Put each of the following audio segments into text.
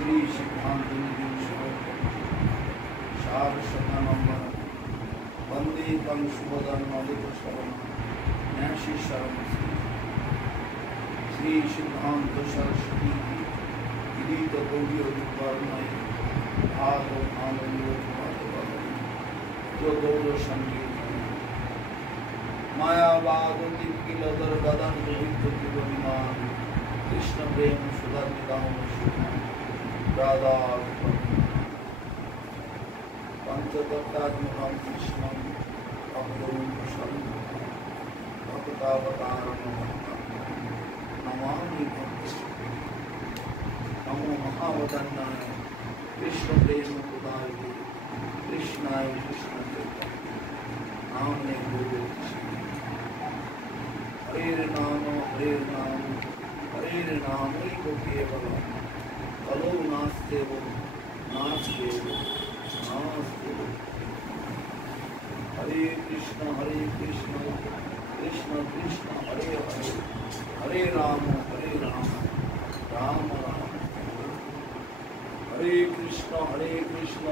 श्री सिद्धांत सार शतनंबर वंदे तम शुभदन मधुर शरण न्यासी शरण श्री सिद्धांत सरस्वती किरीट गौरी वर्णय भाग जो गौर संगीत मायावाद दिव्यलदर गदन गोविंद विमान कृष्ण प्रेम सुधा निदान राधा पंचदत्तात्मकं कृष्णं अवधूतं भक्तावतारं नमामि नमो महावदन्नाय कृष्ण प्रेम प्रदायिने कृष्णाय कृष्ण चैतन्य नामने गुरु हरे नाम को केवल कलो नास्ते हरे कृष्ण कृष्ण कृष्ण हरे हरे हरे राम राम राम हरे कृष्ण कृष्ण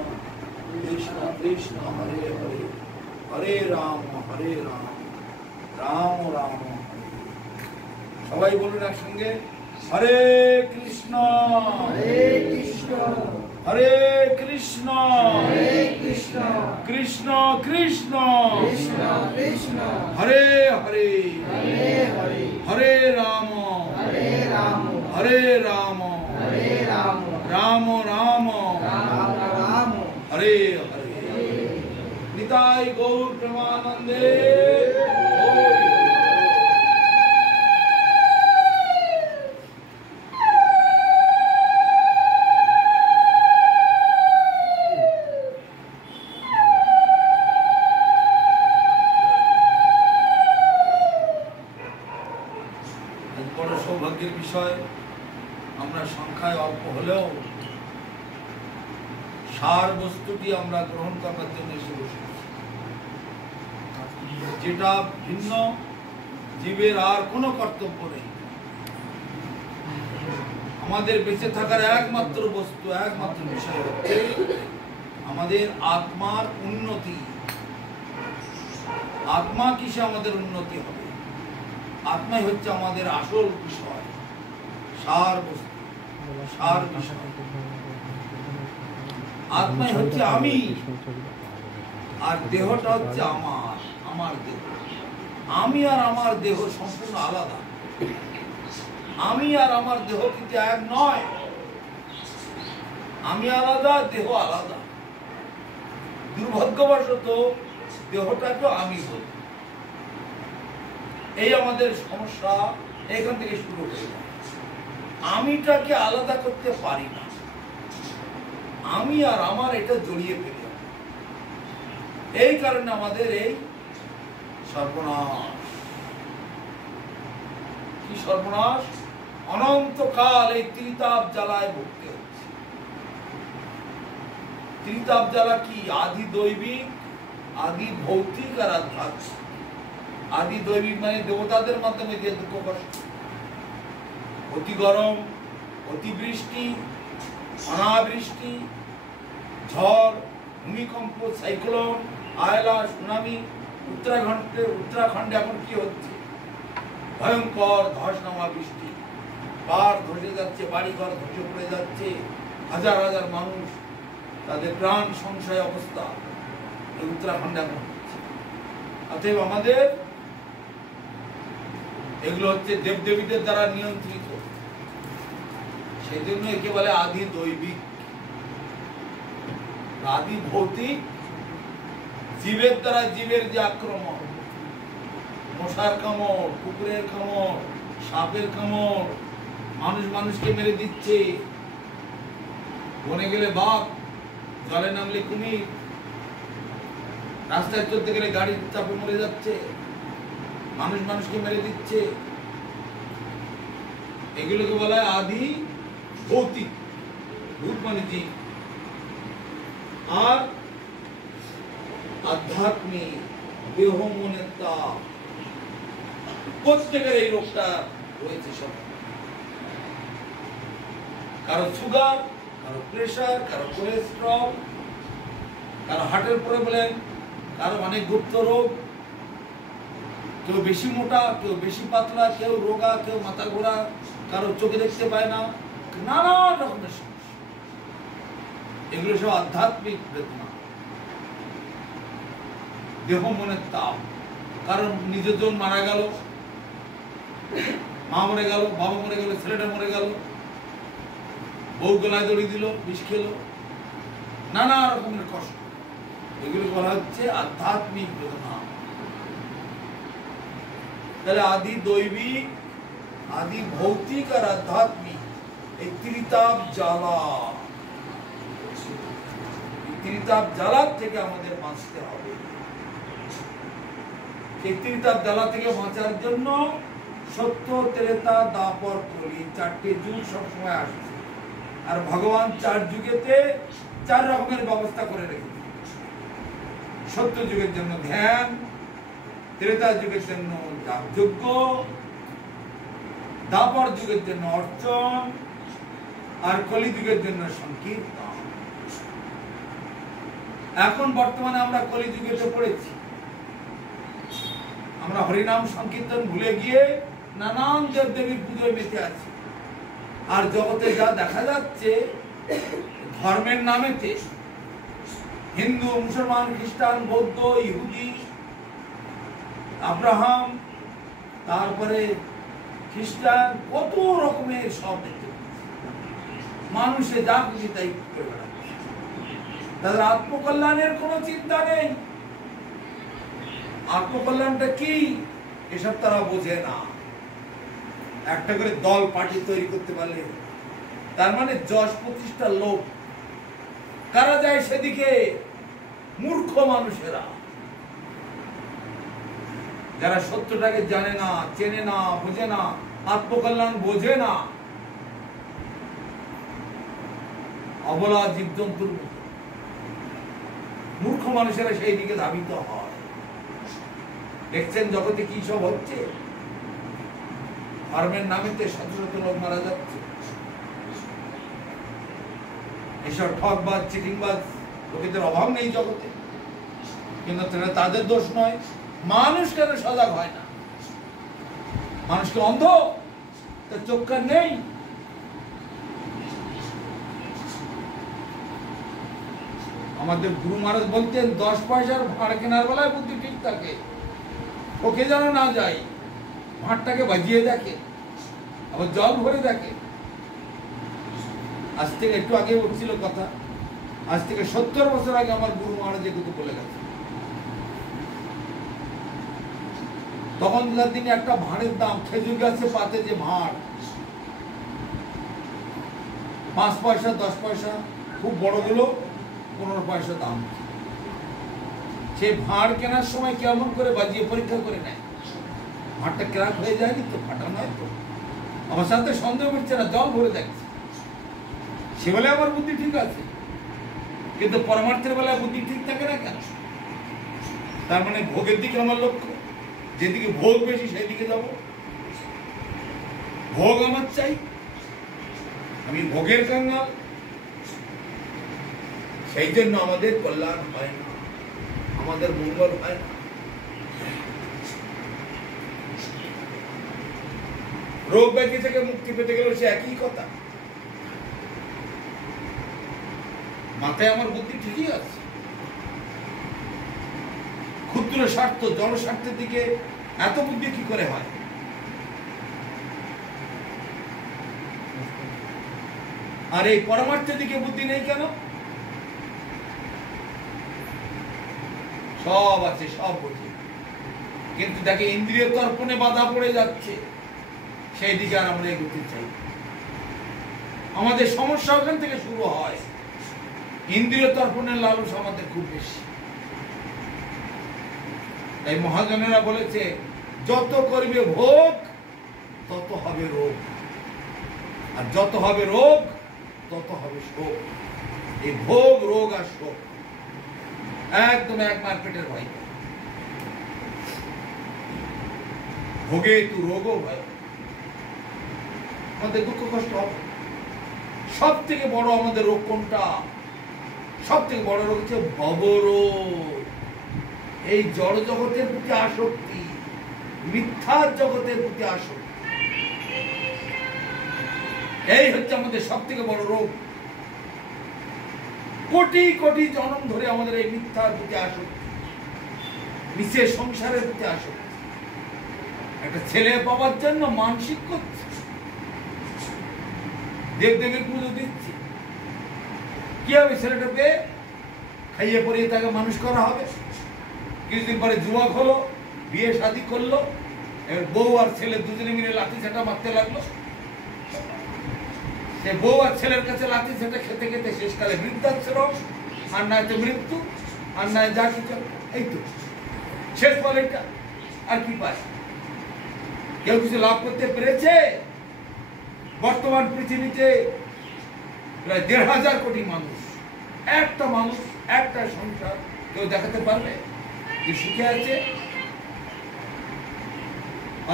कृष्ण हरे हरे हरे राम राम राम সবাই বলুন একসঙ্গে হরে কৃষ্ণ হরে কৃষ্ণ কৃষ্ণ কৃষ্ণ হরে হরে হরে রাম রাম রাম হরে হরে নিতাই গৌর প্রেমানন্দে সৌভাগ্যের বিষয় আমরা সংখ্যায় অল্প হলেও সার বস্তুটি আমরা গ্রহণ করার জন্য এসে বসেছি, যেটা ভিন্ন জীবের আর কোনো কর্তব্য নেই। আমাদের বেঁচে থাকার একমাত্র বস্তু, একমাত্র বিষয় হচ্ছে আমাদের আত্মার উন্নতি। আত্মা কিসে আমাদের উন্নতি হবে? আত্মাই হচ্ছে আমাদের আসল বিষয়, সার বস্তু, সার বিষয়। আত্মাই হচ্ছে আমি, আর দেহটা হচ্ছে আমার দেহ। আমি আর আমার দেহ সম্পূর্ণ আলাদা। আমি আর আমার দেহ কিন্তু এক নয়। আমি আলাদা, দেহ আলাদা। দুর্ভাগ্যবশত দেহটাকে আমি বলি। এই আমাদের সমস্যা এখান থেকে শুরু হয়ে যায়। আমিটাকে আলাদা করতে পারি না। আমি আর আমার এটা জড়িয়ে ফেলি। এই কারণে আমাদের এই সর্বনাশ। কি সর্বনাশ? অনন্তকাল এই ত্রিতাপ জ্বালায় ভুগতে হচ্ছে। ত্রিতাপ জ্বালা কি? আদি দৈবিক, আদি ভৌতিক আর আধ্যাত্মিক। আদি দৈবিক মানে দেবতাদের মাধ্যমে যে দুঃখ কষ্ট, অতি গরম, অতিবৃষ্টি, অনাবৃষ্টি, ঝড়, ভূমিকম্প, সাইক্লোন, আয়লা, সুনামি। উত্তরাখণ্ডে এখন কি হচ্ছে? ভয়ঙ্কর ধস নামা বৃষ্টি, পাহাড় ধসে যাচ্ছে, বাড়িঘর ধসে পড়ে যাচ্ছে, হাজার হাজার মানুষ তাদের প্রাণ সংশয় অবস্থা উত্তরাখণ্ডে এখন হচ্ছে। অতএব আমাদের এগুলো হচ্ছে দেবদেবীদের দ্বারা নিয়ন্ত্রিত। সেই জন্য একে বলে আদি দৈবিক। আদি ভৌতিক জীবের দ্বারা জীবের যে আক্রমণ, মশার কামড়, কুকুরের কামড়, সাপের কামড়, মানুষকে মেরে দিচ্ছে। বনে গেলে বাঘ, জলে নামলে কুমির, রাস্তায় চলতে গেলে গাড়ির চাপে মরে যাচ্ছে, মানুষকে মেরে দিচ্ছে। এগুলোকে বলা হয় আদি ভৌতিক। ভূত মানে জীব। আর আধ্যাত্মিক দেহ মনের তাপ, প্রত্যেকের এই রোগটা রয়েছে। সব কারো সুগার, কারো প্রেশার, কারো কোলেস্ট্রল, কারো হার্টের প্রবলেম, কারো অনেক গুপ্ত রোগ, কেউ বেশি মোটা, কেউ বেশি পাতলা, কেউ রোগা, কেউ মাথা ঘোরা, কারো চোখে দেখতে পায় না, নানা রকমের সমস্যা। এগুলো সব আধ্যাত্মিক বেদনা, দেহ মনের তাপ। কারণ নিজের জন মারা গেল, মা মরে গেল, বাবা মরে গেল, ছেলেটা মরে গেল, বউ গলায় দড়ি দিল, বিষ খেলো, নানা রকমের কষ্ট। এগুলো বলা হচ্ছে আধ্যাত্মিক বেদনা। তাহলে আদি দৈবিক, আদি ভৌতিক আর আধ্যাত্মিক, এই ত্রিতাপ জ্বালা, ত্রিতাপ জ্বালার থেকে আমাদের বাঁচতে হবে। এই ত্রিতাপ জ্বালা থেকে বাঁচার জন্য সত্য, ত্রেতা, দাপর, কলি, চারটে যুগ সবসময় আসছে। আর ভগবান চার যুগেতে চার রকমের ব্যবস্থা করে রেখেছে। সত্য যুগের জন্য ধ্যান, ত্রেতা যুগের জন্য যাগযজ্ঞ, দাপর যুগের জন্য অর্চন, আর কলি যুগের জন্য সংকীর্তন। এখন বর্তমানে আমরা কলি যুগেতে পড়েছি। আমরা হরিনাম সংকীর্তন ভুলে গিয়ে নানান দেব দেবীর পুজোয় মেতে আছি। আর জগতে যা দেখা যাচ্ছে, ধর্মের নামেতে হিন্দু, মুসলমান, খ্রিস্টান, বৌদ্ধ, ইহুদি, আব্রাহাম, তারপরে খ্রিস্টান, কত রকমের সব দেখতে মানুষে যা খুশি তাই করে বেড়াচ্ছে। তাদের আত্মকল্যাণের কোনো চিন্তা নেই। আত্মকল্যাণটা কি এসব তারা বোঝে না। একটা করে দল পার্টি তৈরি করতে পারলে, তার মানে যশ প্রতিষ্ঠার লোক কারা যায় সেদিকে? মূর্খ মানুষেরা, যারা সত্যটাকে জানে না, চেনে না, বোঝে না, আত্মকল্যাণ বোঝে না, অবলা জীবজন্তুর মতো মূর্খ মানুষেরা সেই দিকে ধাবিত হয়। দেখছেন জগতে কি সব হচ্ছে। ধর্মের নামেতে শত শত লোক মারা যাচ্ছে। এসব ঠকবাজ, চিটিংবাজ লোকেদের অভাব নেই জগতে, কিন্তু তাদের দোষ নয়। মানুষ কেন সজাগ হয় না? মানুষ কি অন্ধ? তার চোখ কান নেই? আমাদের গুরু মহারাজ বলতেন, 10 পয়সার ভাঁড় কেনার বেলায় বুদ্ধি ঠিক থাকে, ওকে যেন না যায়, ভাঁড়টাকে বাজিয়ে দেখে, আবার জল ভরে দেখে। আজ থেকে একটু আগে উঠছিল কথা, আজ থেকে 70 বছর আগে আমার গুরু মহারাজ এগুলো বলে গেছে। তখনকার দিনে একটা ভাঁড়ের দাম, খেজুর গাছে পাতে যে ভাঁড়, 5 পয়সা, 10 পয়সা, খুব বড় গুলো 15 পয়সা দাম। সে ভাঁড় কেনার সময় কেমন করে বাজিয়ে পরীক্ষা করে নেয়, ভাঁড়টা ক্র্যাক হয়ে যায়নি তো, ফাটা নয় তো। আমার সাথে সন্দেহ করছে না, জল ভরে দেখছে। সে বলে আমার বুদ্ধি ঠিক আছে, কিন্তু পরমার্থের বেলায় বুদ্ধি ঠিক থাকে না কেন? তার মানে ভোগের দিকে আমার লক্ষ্য, যেদিকে ভোগ বেশি সেই দিকে যাব। ভোগ আমার চাই, আমি ভোগের কাঙ্গাল। সেই জন্য আমাদের কল্যাণ হয় না, আমাদের মঙ্গল হয় না। রোগ ব্যাধি থেকে মুক্তি পেতে গেলে সে একই কথা। মাথায় আমার বুদ্ধি ঠিকই আছে, ক্ষুদ্র স্বার্থ জনস্বার্থের দিকে এত বুদ্ধি কি করে হয়? আর এই পরমার্থের দিকে বুদ্ধি নেই কেন? সব আছে, সব বুঝি, কিন্তু দেখে ইন্দ্রিয় তর্পণে বাধা পড়ে যাচ্ছে, সেই দিকে আর আমরা এগোতে চাই। আমাদের সমস্যা ওখান থেকে শুরু হয়। ইন্দ্রিয় তর্পণের লালস আমাদের খুব বেশি। তাই মহাজনেরা বলেছে, যত করবে ভোগ তত হবে রোগ, আর যত হবে রোগ তত হবে শোক। এই ভোগ, রোগ আর শোক একদম এক মার্কেটের ভাই। ভোগে তু রোগও ভয়, আমাদের দুঃখ কষ্ট হবে। সব থেকে বড় আমাদের রোগ কোনটা? সব থেকে বড় রোগ হচ্ছে ভবরোগ। এই জড় জগতের প্রতি আসক্তি, মিথ্যার জগতের প্রতি আসক্তি, এই হচ্ছে আমাদের সব থেকে বড় রোগ। কোটি কোটি জন্ম ধরে আমাদের এই মিথ্যার প্রতি আসক্তি, নিচের সংসারের প্রতি আসক্তি। একটা ছেলে পাওয়ার জন্য মানসিক করছে, দেবদেবীর পুজো দিচ্ছে, কি হবে ছেলেটা পেয়ে? খাইয়ে পরিয়ে তাকে মানুষ করা হবে। কিছুদিন পরে যুবক হলো, বিয়ে শাদী করলো, এবার বউ আর ছেলে দুজনে মিলে লাঠি ঝাঁটা মারতে লাগলো। সে বউ আর ছেলের কাছে লাঠি ঝাঁটা খেতে খেতে শেষকালে বৃদ্ধাশ্রম, আর নয় তো মৃত্যু, আর নয় যা কিছু। এই তো শেষ ফল এটা। আর কি পায়? কেউ কিছু লাভ করতে পেরেছে? বর্তমান পৃথিবীতে প্রায় ১,৫০০ কোটি মানুষ, একটা মানুষ, একটা সংসার কেউ দেখাতে পারবে যে সুখে আছে?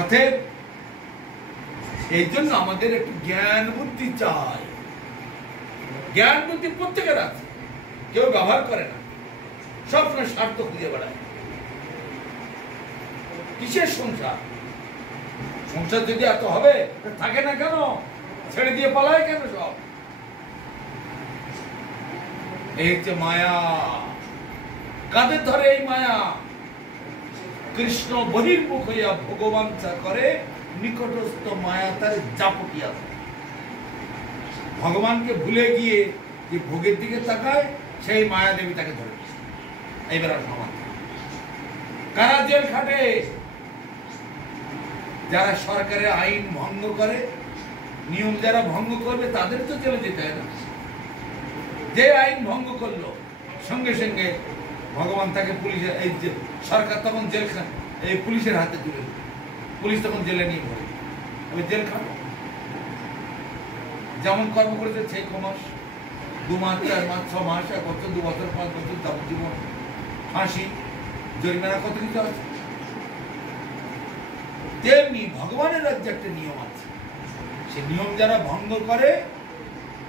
অতএব এই জন্য আমাদের একটু জ্ঞান বুদ্ধি চাই। জ্ঞান বুদ্ধি প্রত্যেকের আছে, কেউ ব্যবহার করে না, সবসময় স্বার্থ খুঁজে বেড়ায়। কিসের সংসার? সংসার যদি এত হবে থাকে না কেন? ছেড়ে দিয়ে পালায় কেন সব? এই হচ্ছে মায়া। কাদের ধরে এই মায়া? কৃষ্ণ বহির্মুখ হইয়া ভগবান চা করে, নিকটস্থ মায়া তার জাপটিয়া। ভগবানকে ভুলে গিয়ে যে ভোগের দিকে তাকায়, সেই মায়া দেবী তাকে ধরে। এইবার আর সমান। কারা জেল খাটে? যারা সরকারের আইন ভঙ্গ করে, নিয়ম যারা ভঙ্গ করবে তাদের তো জেলে যেতে হয় না। যে আইন ভঙ্গ করলো সঙ্গে সঙ্গে ভগবান তাকে পুলিশের, এই যে সরকার তখন জেলখানা এই পুলিশের হাতে তুলে, পুলিশ তখন জেলে নিয়ে পড়ে, তবে জেল খাটো। যেমন কর্ম করেছে 6 মাস, 2 মাস, 4 মাস, 6 মাস, 1 বছর, 2 বছর, 5 বছর, যাবজ্জীবন, ফাঁসি, জরিমানা, কত কিছু আছে। তেমনি ভগবানের রাজ্যে একটা নিয়ম আছে, সে নিয়ম যারা ভঙ্গ করে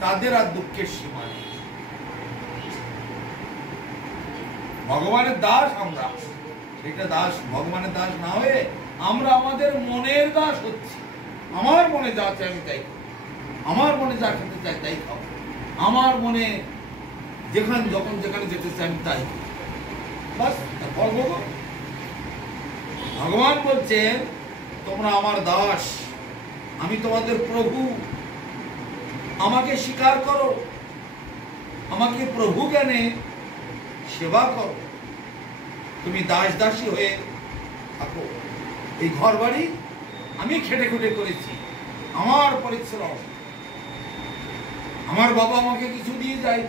তাদের আর দুঃখের সীমা নেই। ভগবানের দাস আমরা, সেটা দাস, ভগবানের দাস না হয়ে আমরা আমাদের মনের দাস হচ্ছি। আমার মনে যা চাই আমি তাই করি, আমার মনে যা খেতে চাই তাই খাবো, আমার মনে যখন যেখানে যেতে চাই আমি তাই করি। বাস, ফল ভোগো। ভগবান বলছেন তোমরা আমার দাস, আমি তোমাদের প্রভু, আমাকে স্বীকার করো, আমাকে প্রভু জ্ঞানে সেবা করো, তুমি দাস দাসী হয়ে থাকো। এই ঘর বাড়ি আমি খেটে খুটে করেছি, আমার পরিশ্রম, আমার বাবা আমাকে কিছু দিয়ে যায়,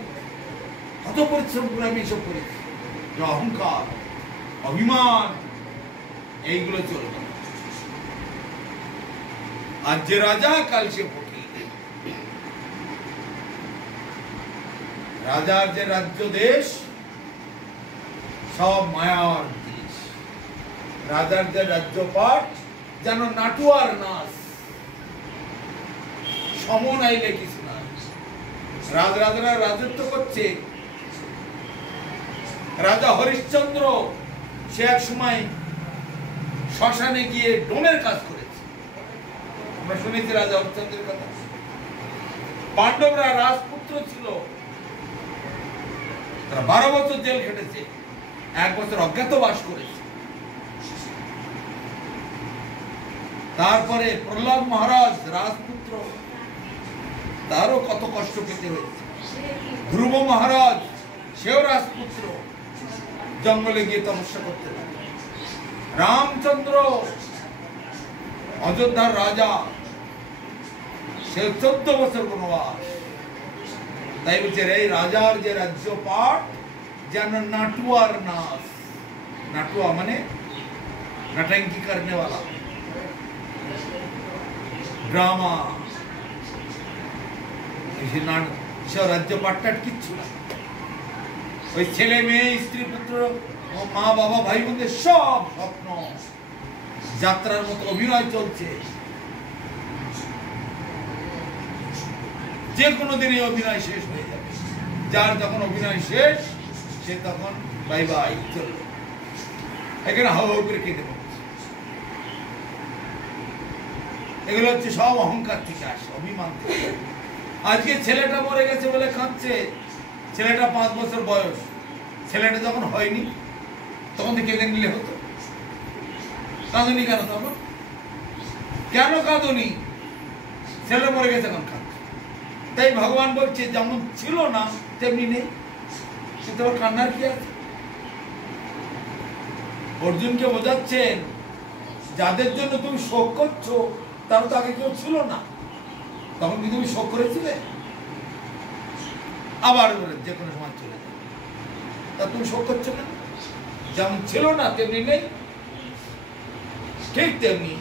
কত পরিশ্রম করে আমি এসব করেছি। অহংকার, অভিমান, এইগুলো চলবে না। আজ যে রাজা কাল সে ফকির। রাজার যে রাজ্য দেশ সব মায়ার দেশ। রাজার যে রাজ্যপাট যেন নাটুয়ার নাচ, সমন আইলে কিছু না। রাজরাজরা রাজত্ব করছে। রাজা হরিশ্চন্দ্র সে এক সময় শ্মশানে গিয়ে ডোমের কাজ করেছে, আমরা শুনেছি রাজা হরিশ্চন্দ্রের কথা। পাণ্ডবরা রাজপুত্র ছিল, তারা 12 বছর জেল খেটেছে, 1 বছর অজ্ঞাতবাস করেছে। তারপরে প্রহ্লাদ মহারাজ রাজপুত্র, তারও কত কষ্ট পেতে হয়েছে। ধ্রুব মহারাজ সেও রাজপুত্র, জঙ্গলে গিয়ে তপস্যা করতে লাগে। রামচন্দ্র অযোধ্যার রাজা, সে 14 বছর বনবাস। তাই বলছে এই রাজার যে রাজ্যপাট যেন নাটুয়ার নাচ। নাটুয়া মানে नटंकी करने वाला, ड्रामा, রাজ্যপাটটার কিচ্ছু না। ওই ছেলে মেয়ে, স্ত্রী পুত্র, মা বাবা, ভাই বোনদের সব স্বপ্ন যাত্রার মতো অভিনয় চলছে। যে কোনো দিনে অভিনয় শেষ হয়ে যাবে। যার যখন অভিনয় শেষ সে তখন বাই বাই চলবে। এখানে হাও হাও করে কেঁদে পড়ছে। এগুলো হচ্ছে সব অহংকার থেকে আসে, অভিমান থেকে। আজকে ছেলেটা মরে গেছে বলে কাঁদছে, ছেলেটা 5 বছর বয়স, ছেলেটা যখন হয়নি তখন তো কেঁদে নিলে হতো। কাঁদুনি কেন তখন? কেন কাঁদুনি? ছেলে মরে গেছে এখন কাঁদ। তাই ভগবান বলছে যেমন ছিল না তেমনি নেই, কিন্তু কান্নার কি আছে? অর্জুনকে বোঝাচ্ছেন যাদের জন্য তুমি শোক করছো তারা তো আগে কেউ ছিল না, তখন কি তুমি শোক করেছিলে? আবার যে কোনো সময় চলে যাবে, তা তুমি শোক করছো না? যেমন ছিল না তেমনি নেই, ঠিক তেমনি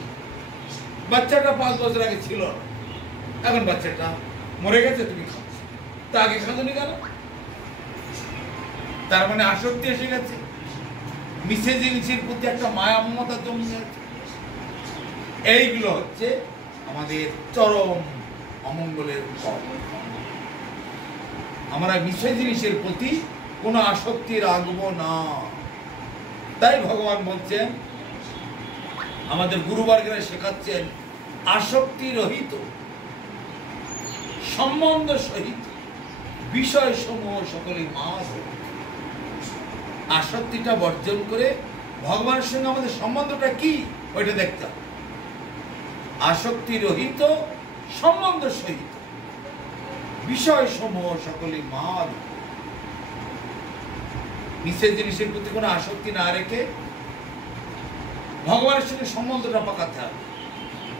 বাচ্চাটা 5 বছর আগে ছিল না, এখন বাচ্চাটা মরে গেছে, তুমি খাচ্ছ, তা আগে খাঁদনি কেন? তার মানে আসক্তি এসে গেছে, মিশে জিনিসের প্রতি একটা মায়া মমতা জমে যাচ্ছে। এইগুলো হচ্ছে আমাদের চরম অমঙ্গলের ফল। আমরা মিশে জিনিসের প্রতি কোনো আসক্তি রাখবো না। তাই ভগবান বলছেন, আমাদের গুরুবর্গেরা শেখাচ্ছেন, আসক্তি রহিত সম্বন্ধ সহিত বিষয় সমূহ সকলে মাস। আসক্তিটা বর্জন করে ভগবানের সঙ্গে আমাদের সম্বন্ধটা কি ওইটা দেখতে হবে। আসক্তি রহিত সম্বন্ধ সহিত বিষয় সমূহ সকলে মাল। নিচের জিনিসের প্রতি কোনো আসক্তি না রেখে ভগবানের সঙ্গে সম্বন্ধটা পাকাতে হবে।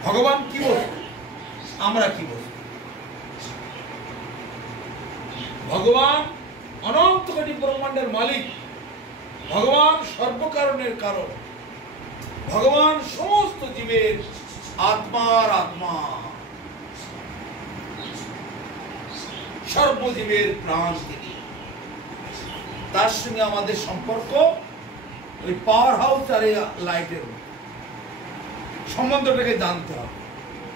ভগবান কি বস্তু, আমরা কি বস্তু? ভগবান অনন্ত কোটি ব্রহ্মাণ্ডের মালিক, ভগবান সর্বকারণের কারণ, ভগবান সমস্ত জীবের আত্মার আত্মা, সর্বজীবের প্রাণ তিনি। তার সঙ্গে আমাদের সম্পর্ক ওই পাওয়ার হাউস আর লাইটের সম্বন্ধটাকে জানতে হবে।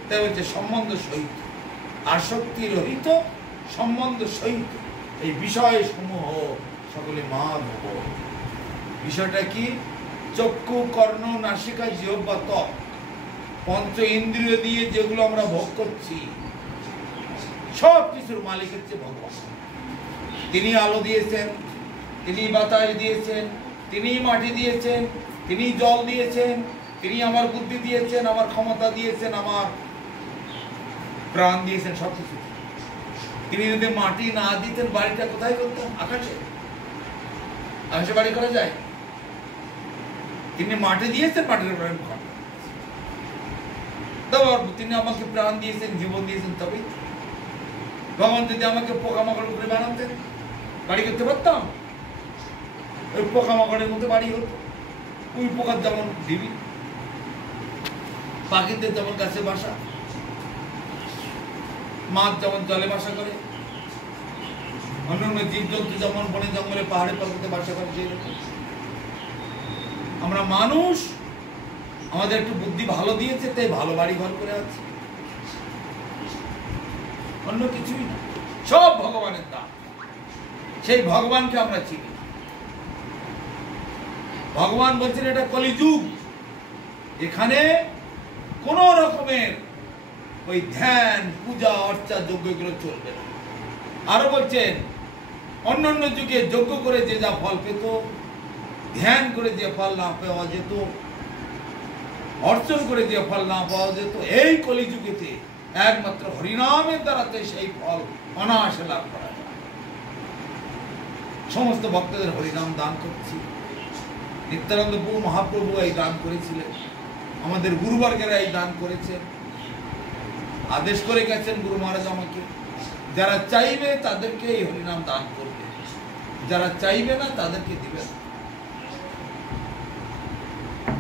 তাই হচ্ছে সম্বন্ধ সহিত, আসক্তি রহিত সম্বন্ধ সহিত এই বিষয় সমূহ সকলে মান হব। বিষয়টা কি? চক্ষু, কর্ণ, নাসিকা, জিহ্বা, ত্বক, পঞ্চ ইন্দ্রিয় দিয়ে যেগুলো আমরা ভোগ করছি, সব কিছুর মালিক হচ্ছে ভগবান। তিনি আলো দিয়েছেন, তিনি বাতাস দিয়েছেন, তিনি মাটি দিয়েছেন, তিনি জল দিয়েছেন, তিনি আমার বুদ্ধি দিয়েছেন, আমার ক্ষমতা দিয়েছেন, আমার প্রাণ দিয়েছেন, সব কিছু। তিনি যদি মাটি না দিতেন বাড়িটা কোথায় করতেন? আকাশে। আকাশে বাড়ি করা যায়? তিনি মাটি দিয়েছেন, মাটির উপরে তিনি আমাকে প্রাণ দিয়েছেন, জীবন দিয়েছেন, তবেই। ভগবান যদি আমাকে পোকামাকড় করে বানাতেন বাড়ি করতে পারতাম? ওই পোকামাকড়ের মধ্যে বাড়ি হতো। ওই পোকার যেমন ডিবি, পাখিদের যেমন গাছে বাসা, মাছ যেমন জলে বাসা করে, অন্যান্য জীবজন্তু যেমন বনে জঙ্গলে পাহাড়ে পর্বতে বাসা করে, সেই রকম আমরা মানুষ, আমাদের একটু বুদ্ধি ভালো দিয়েছে, তাই ভালো বাড়ি ঘর করে আছে, অন্য কিছুই না। সব ভগবানের দান। সেই ভগবানকে আমরা চিনি। ভগবান বলছেন এটা কলিযুগ, এখানে কোন রকমের ওই ধ্যান, পূজা, অর্চা, যজ্ঞ এগুলো চলবে না। আরো বলছেন, অন্যান্য যুগে যজ্ঞ করে যে যা ফল পেত, ধ্যান করে যে ফল না পাওয়া যেত, অর্চন করে যে ফল না পাওয়া যেত, এই কলিযুগেতে একমাত্র হরিনামের দ্বারাতে সেই ফল অনায়াসে লাভ করা যায়। সমস্ত ভক্তদের হরিনাম দান করছি। নিত্যানন্দ প্রভু মহাপ্রভু এই দান করেছিলেন, আমাদের গুরুবর্গেরা এই দান করেছেন, আদেশ করে গেছেন গুরু মহারাজ আমাকে, যারা চাইবে তাদেরকে এই হরিনাম দান করবে, যারা চাইবে না তাদেরকে দিবে না।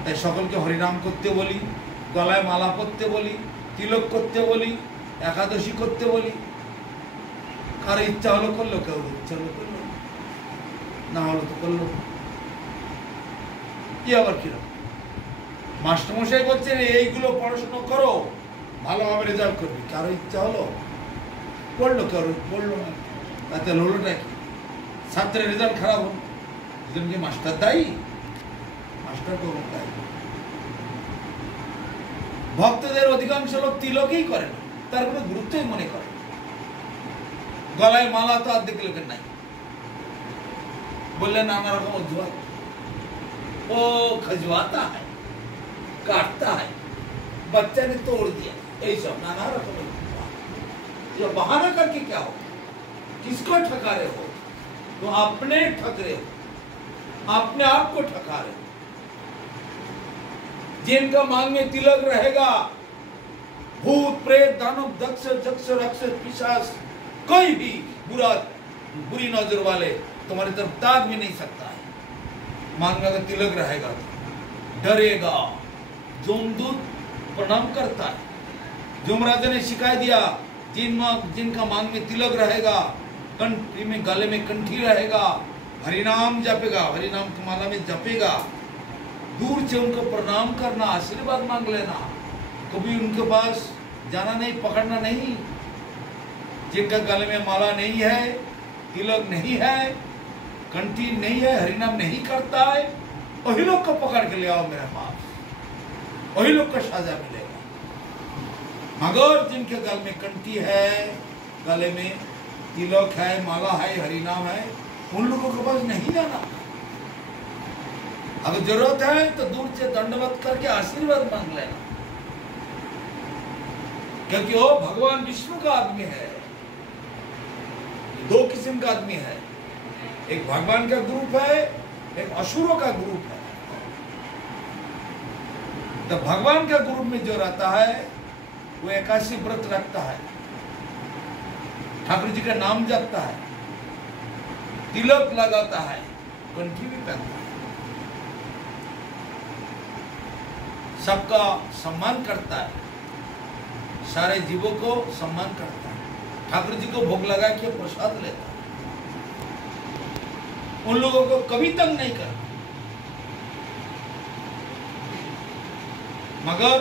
তাই সকলকে হরিনাম করতে বলি, গলায় মালা করতে বলি, তিলক করতে বলি, একাদশী করতে বলি। কারো ইচ্ছা হলো করলো, কেউ ইচ্ছা হলো করলো, না হলো তো করলো। কি আবার কিরকম? মাস্টারমশাই বলছেন এইগুলো পড়াশোনা করো, ভালোভাবে রেজাল্ট করবি। কারো ইচ্ছা হলো পড়লো কেউ পড়লো না, তাতে হলোটা কি? ছাত্রের রেজাল্ট খারাপ হল, এজন্য কি মাস্টার দায়ী? মাস্টার কোনো দায়ী। ভক্তদের অধিকাংশ লোক তিলকই করে না, তার কোনো গুরুত্বই মনে করে। গলায় মালা তো অর্ধেক লোকের নাই, বললে নানা রকম অজুহাত, ও खजवाता है, काटता है, बच्चा ने तोड़ दिया, यही सब नाना रकम ये बहाना करके क्या हो? किसको ठका रहे हो? तो अपने ठग रहे हो, अपने आप को ठका रहे हो। जिनका मांग में तिलक रहेगा, भूत प्रेत दानव दक्ष जक्ष राक्षस पिशाच कोई भी बुरी नजर वाले तुम्हारी तरफ ताक भी नहीं सकता है। मांग में अगर तिलक रहेगा तो डरेगा। जोमदूत प्रणाम करता है। जोमराजा ने शिकायत दिया, जिनका मांग में तिलक रहेगा, कंठी में गले में कंठी रहेगा, हरिनाम जपेगा, हरिनाम की माला में जपेगा, दूर से उनको प्रणाम करना, आशीर्वाद मांग लेना, कभी उनके पास जाना नहीं, पकड़ना नहीं। जिनका गले में माला नहीं है, तिलक नहीं है, कंठी नहीं है, हरिनाम नहीं करता है, वही लोग को पकड़ के ले आओ मेरे पास, वही लोग को सजा मिलेगा। मगर जिनके गल में कंठी है, गले में तिलक है, माला है, हरिनाम है, उन लोगों के पास नहीं जाना। अगर जरूरत है तो दूर से दंडवत करके आशीर्वाद मांग लेना, क्योंकि वो भगवान विष्णु का आदमी है। दो किस्म का आदमी है, एक भगवान का ग्रुप है, एक असुरों का ग्रुप है। तो भगवान का ग्रुप में जो रहता है वो एकादशी व्रत रखता है, ठाकुर जी का नाम जपता है, तिलक लगाता है, कंठी भी पहनता है, सबका सम्मान करता है, सारे जीवों को सम्मान करता है, ठाकुर जी को भोग लगा के प्रसाद लेता है, उन लोगों को कभी तंग नहीं करता। मगर